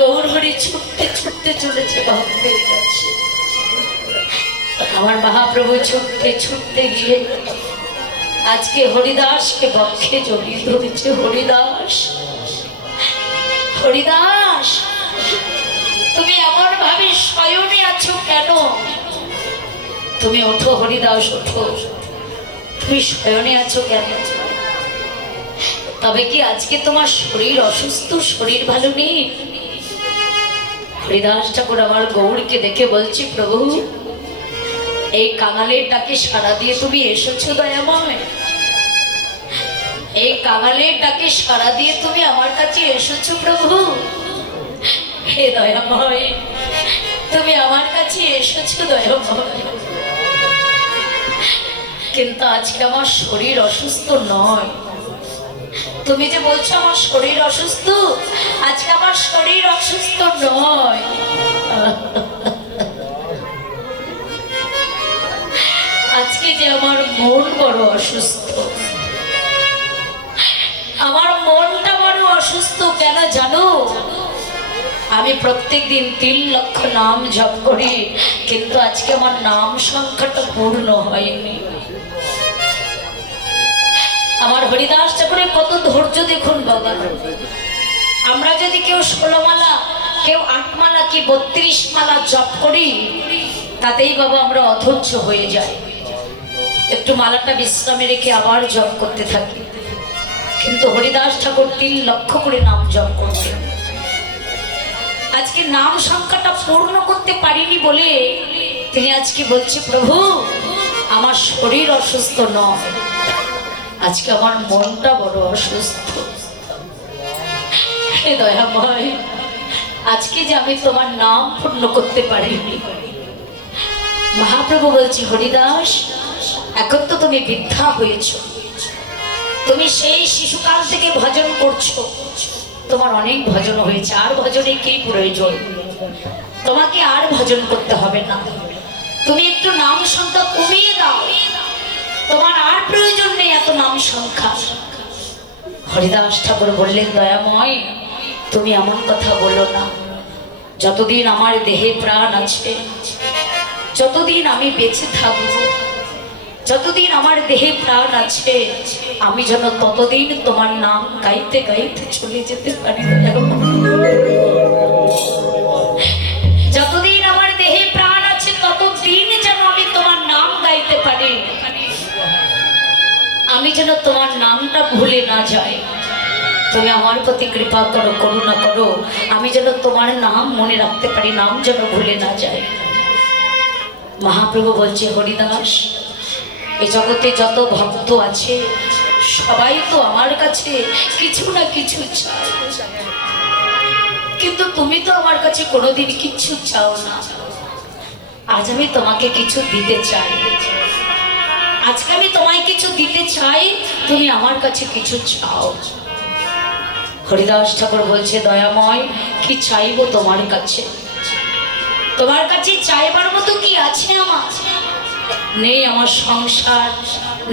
গৌর হরি ছুটতে ছুটতে চলেছে ভক্তের কাছে। আমার মহাপ্রভু ছুটতে ছুটতে গিয়ে আজকে হরিদাসকে বক্ষে জড়িয়ে ধরেছে। হরিদাস, হরিদাস, তুমি এমন ভাবে শয়নে আছো কেন? তুমি ওঠো হরিদাস, ওঠো। তুমি শয়নে আছো কেন? তবে কি আজকে তোমার শরীর অসুস্থ, শরীর ভালো নেই? হরিদাস ঠাকুর আমার গৌরকে দেখে বলছি, প্রভু এই কাঙালের ডাকে সাড়া দিয়ে তুমি এসেছো দয়াময়। এই কাঙালের ডাকে সাড়া দিয়ে তুমি আমার কাছে এসেছো প্রভু। হে দয়াময়, তুমি আমার কাছে এসেছো দয়াময়। কিন্তু আজকে আমার শরীর অসুস্থ নয়। তুমি যে বলছো আমার শরীর অসুস্থ, আজকে আমার শরীর অসুস্থ নয়। আজকে যে আমার মন বড় অসুস্থ। আমার মনটা বড় অসুস্থ কেন জানো? আমি প্রত্যেকদিন 3 লক্ষ নাম জপ করি, কিন্তু আজকে আমার নাম সংখ্যাটা পূর্ণ হয়নি। আমার হরিদাস ঠাকুরের কত ধৈর্য দেখুন বাবা। আমরা যদি কেউ 16 মালা, কেউ 8 মালা, কি 32 মালা জপ করি, তাতেই বাবা আমরা অধৈর্য হয়ে যাই। একটু মালাটা বিশ্রামে রেখে আবার জপ করতে থাকি। কিন্তু হরিদাস ঠাকুর 3 লক্ষ করে নাম জপ করতেন। আজকে নাম সংখ্যাটা পূর্ণ করতে পারিনি বলে তিনি আজকে বলছে, প্রভু আমার শরীর অসুস্থ নয়, আজকে আমার মনটা বড় অসুস্থ। হে দয়াময়, আজকে যে আমি তোমার নাম পূর্ণ করতে পারিনি। মহাপ্রভু বলছি, হরিদাস এখন তো তুমি বৃদ্ধা হয়েছ, তুমি সেই শিশুকাল থেকে ভজন করছো, তোমার অনেক ভজন হয়েছে, আর ভজনে কি প্রয়োজন? তোমাকে আর ভজন করতে হবে না। তুমি একটু নাম সংখ্যা কমিয়ে দাও, তোমার আর প্রয়োজন নেই এত নাম সংখ্যা। হরিদাস ঠাকুর বললেন, দয়াময় তুমি এমন কথা বলো না। যতদিন আমার দেহে প্রাণ আছে, যতদিন আমি বেঁচে থাকবো, যতদিন আমার দেহে প্রাণ আছে, আমি যেন ততদিন তোমার নাম গাইতে গাইতে চলে যেতে পারি। যতদিন আমার দেহে প্রাণ আছে ততদিন যেন আমি তোমার নাম গাইতে পারি, আমি যেন তোমার নামটা ভুলে না যাই। তুমি আমার প্রতি কৃপা করো, করুণা করো, আমি যেন তোমার নাম মনে রাখতে পারি, নাম যেন ভুলে না যায়। মহাপ্রভু বলছে, হরিদাস এই জগতে যত ভক্ত আছে সবাই তো আমার কাছে কিছু না কিছু চায়, কিন্তু তুমি তো আমার কাছে কোনোদিন কিছু চাও না। আজ আমি তোমাকে কিছু দিতে চাই, আজকে আমি তোমায় কিছু দিতে চাই, তুমি আমার কাছে কিছু চাও। হরিদাস ঠাকুর বলছে, দয়াময় কি চাইবো তোমার কাছে? তোমার কাছে চাইবার মতো কি আছে আমার? নেই আমার সংসার,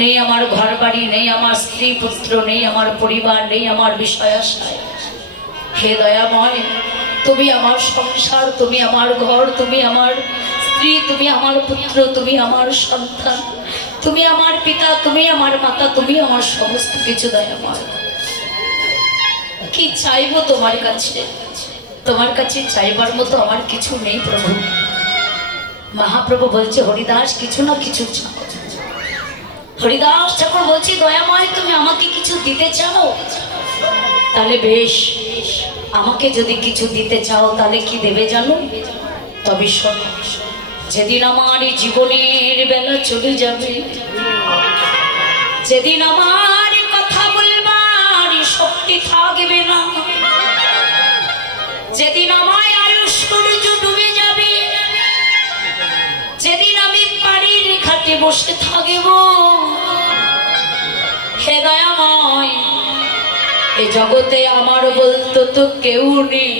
নেই আমার ঘর বাড়ি, নেই আমার স্ত্রী পুত্র, নেই আমার পরিবার, নেই আমার বিষয় আশায়। হে দয়াময়, তুমি আমার সংসার, তুমি আমার ঘর, তুমি আমার স্ত্রী, তুমি আমার পুত্র, তুমি আমার সন্তান, তুমি আমার পিতা, তুমি আমার মাতা, তুমি আমার সমস্ত কিছু। দয়াময় কি চাইবো তোমার কাছে? তোমার কাছে চাইবার মতো আমার কিছু নেই প্রভু। মহাপ্রভু বলছে, হরিদাস কিছু না কিছু চাও। হরিদাস ঠাকুর বলছি, দয়াময় তুমি আমাকে কিছু দিতে চাও? তাহলে বেশ, আমাকে যদি কিছু দিতে চাও তাহলে কি দেবে জানো? তবে শোনো, যেদিন আমার জীবনের বেলা চলে যাবে, যেদিন আমার কথা বলবার শক্তি থাকবে না, যেদিন আমার আয়ুষ সূর্য ডুবে যাবে, যেদিন আমি বাড়ির ঘাটে বসে থাকব, হে দয়াময় এ জগতে আমার বলতো তো কেউ নেই,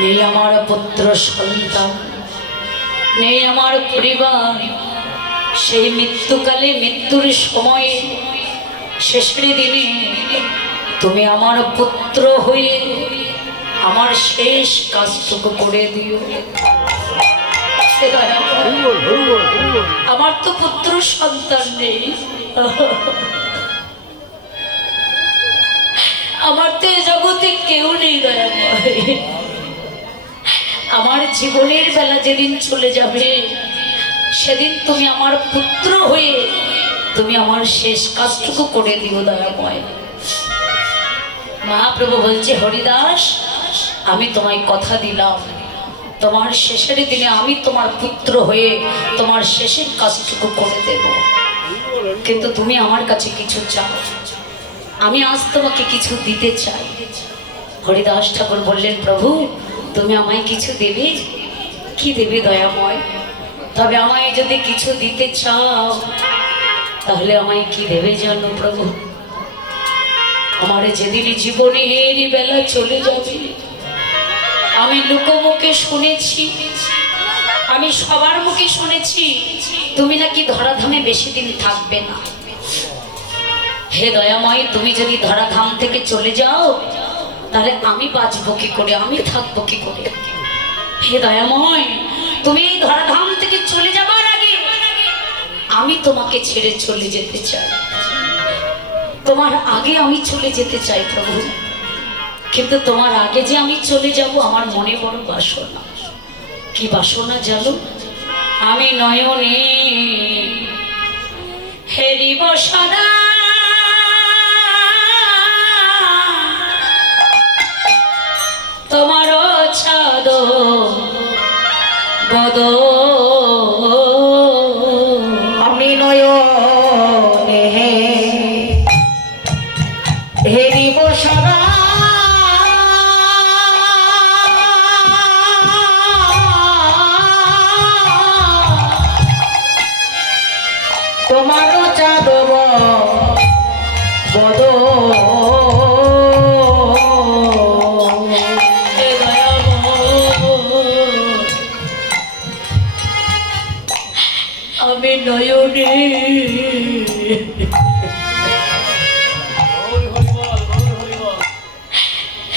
নেই আমার পুত্র সন্তান, নেই আমার পরিবার। সেই মৃত্যুকালে, মৃত্যুর সময়ে, শেষের দিনে তুমি আমার পুত্র হয়ে আমার শেষ কাজটুকু করে দিও। আমার তো পুত্র সন্তান নেই, আমার তো এ জগতে কেউ নেই দয়াময়। আমার জীবনের বেলা যেদিন চলে যাবে সেদিন তুমি আমার পুত্র হয়ে তুমি আমার শেষ কাজটুকু করে দিও দয়াময়। মহাপ্রভু বলছে, হরিদাস আমি তোমায় কথা দিলাম, তোমার শেষের দিনে আমি তোমার পুত্র হয়ে তোমার শেষের কাজটুকু করে দেব, কিন্তু তুমি আমার কাছে কিছু চাও। আমি আজ তোমাকে কিছু দিতে চাই। হরিদাস ঠাকুর বললেন, প্রভু তুমি আমায় কিছু দেবে? কি দেবে দয়াময়? তবে আমায় যদি কিছু দিতে চাও তাহলে আমায় কি দেবে জানো প্রভু? আমার যেদিন জীবনের বেলা চলে যাবে, আমি লোকমুখে শুনেছি, আমি সবার মুখে শুনেছি তুমি নাকি ধরাধামে বেশি দিন থাকবে না। হে দয়াময়, তুমি যদি ধরাধাম থেকে চলে যাও তাহলে আমি বাঁচবো কি করে, আমি থাকবো কি করে? হে দয়াময়, তুমি এই ধরাধাম থেকে চলে যাবার আগে আমি তোমাকে ছেড়ে চলে যেতে চাই, তোমার আগে আমি চলে যেতে চাই প্রভু। কিন্তু তোমার আগে যে আমি চলে যাব আমার মনে বড় বাসনা। কি বাসনা জানো? আমি নয়নে হেরিব সদা তোমার ছাদ বদ, আমি নয়নে হেরিব সদা তোমার চাঁদ বদ। আমি নয়নে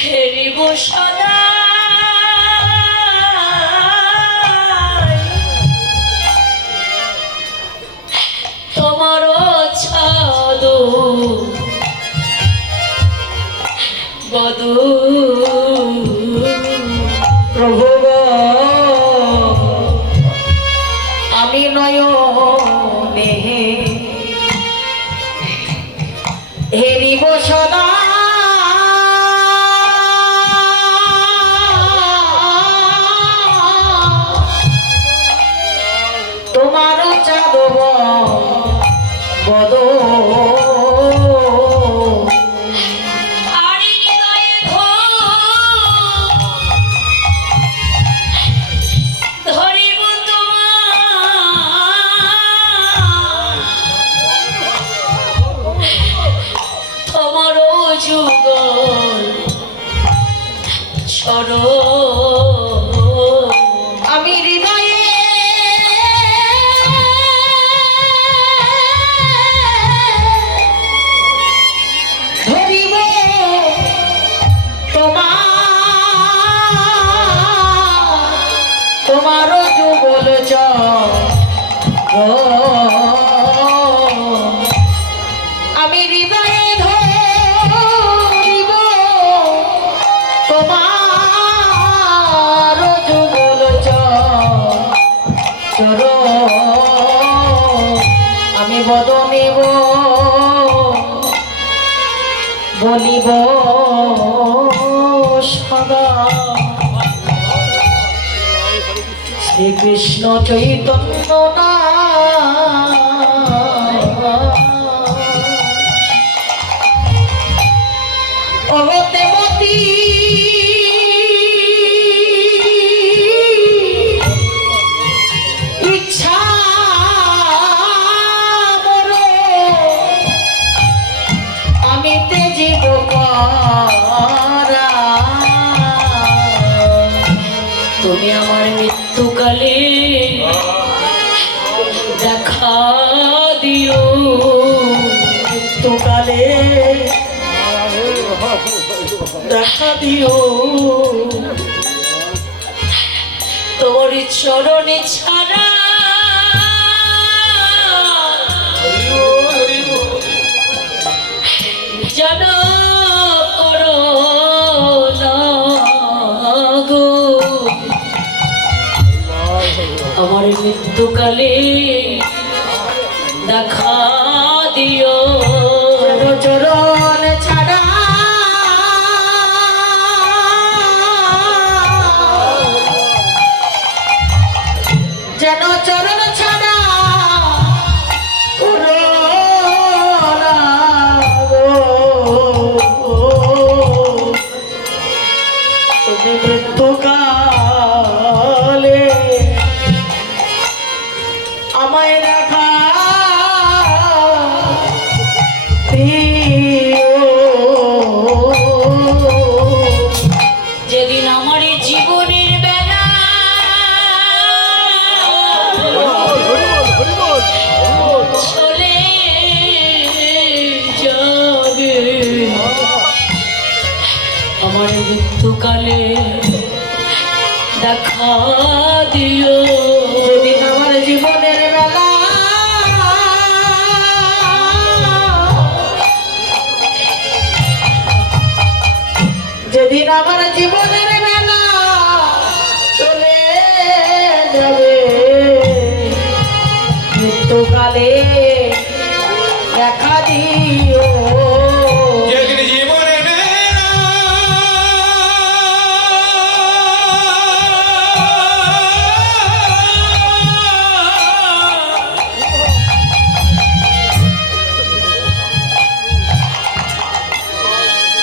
হেরিব সদা তোমার ছাদ বদ। প্রভু আমি নয়নে হেরিব সদা তোমার চাঁদ বদ। আমি হৃদয়ে ধরিব তোমার যুগল আমি হৃদয়ে ধরিব তোমার যুগল চর। আমি বদনেব বলিব সদা শ্রীকৃষ্ণ চৈতন্য অবতেমতি ইচ্ছা মোর আমি তেজিব করা। তুমি আমার মৃত্যুকালে দেখা দিও, মৃত্যুকালে দেখা দিও তোর চরণে ছাড়া যেন করো না গো আমার মৃত্যুকালে দেখা দিও চরণ ছাড়া যেন চরণ ছাড়া করো না গো। তুমি মৃত্যুকালে আমায় দেখা যেদিন আমার জীবনের বেলা চলে যাবে আমার মৃত্যুকালে দেখা দিও যেদিন আমার জীবনের বেলা যেদিন আমার জীবনের বেলা চলে যাবে মৃত্যুকালে দেখা দিও যেদিন জীবনে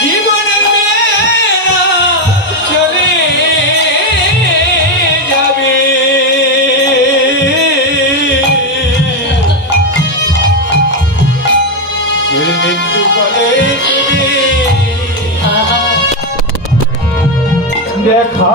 জীবনের মেলা চলে যাবে মৃত্যু করে দেখা